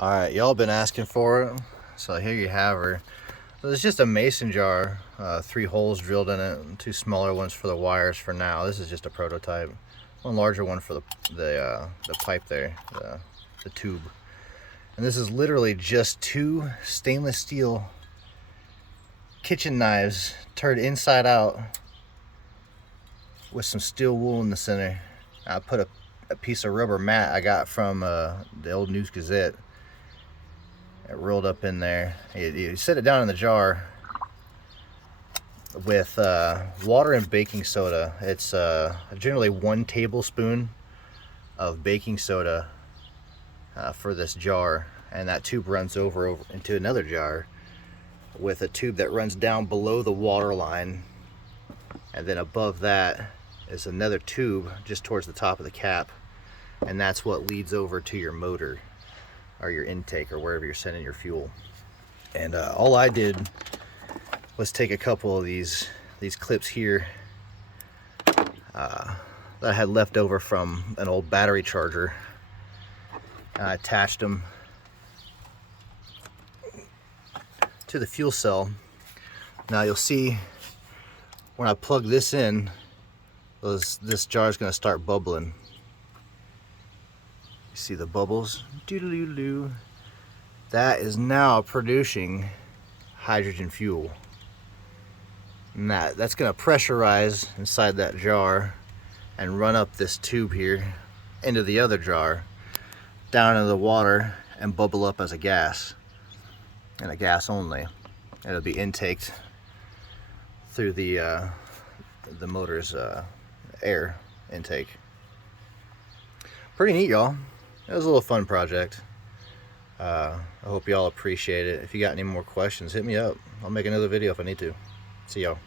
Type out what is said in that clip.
All right, y'all been asking for it, so here you have her. So it's just a mason jar, 3 holes drilled in it, and 2 smaller ones for the wires for now. This is just a prototype. One larger one for the pipe there, the tube. And this is literally just 2 stainless steel kitchen knives turned inside out with some steel wool in the center. I put a piece of rubber mat I got from the old News Gazette. It rolled up in there. You set it down in the jar with water and baking soda. It's generally 1 tablespoon of baking soda for this jar, and that tube runs over into another jar with a tube that runs down below the water line, and then above that is another tube just towards the top of the cap, and that's what leads over to your motor or your intake or wherever you're sending your fuel. And all I did was take a couple of these clips here that I had left over from an old battery charger, and I attached them to the fuel cell. Now you'll see when I plug this in, this jar is going to start bubbling. You see the bubbles? Doo-doo-doo-doo. That is now producing hydrogen fuel. And that's going to pressurize inside that jar and run up this tube here into the other jar, down into the water, and bubble up as a gas, and a gas only. It'll be intaked through the motor's air intake. Pretty neat, y'all. It was a little fun project. I hope y'all appreciate it. If you got any more questions, hit me up. I'll make another video if I need to. See y'all.